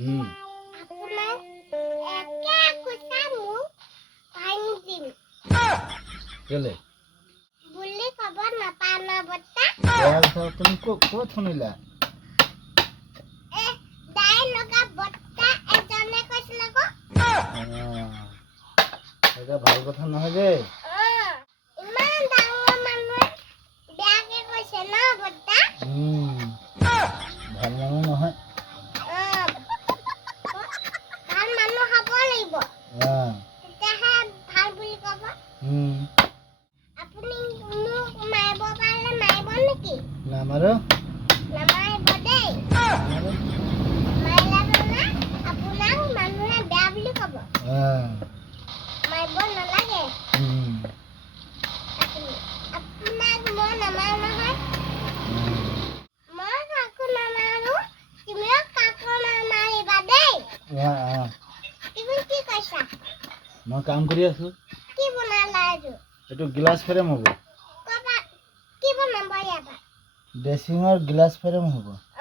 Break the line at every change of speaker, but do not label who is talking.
Hmm. ভাল কথা নহয় দেই মই কাম কৰি আছো
এইটো
গিলাচ ফ্ৰেম হ'ব ড্ৰেছিঙৰ গিলাচ ফ্ৰেম হ'ব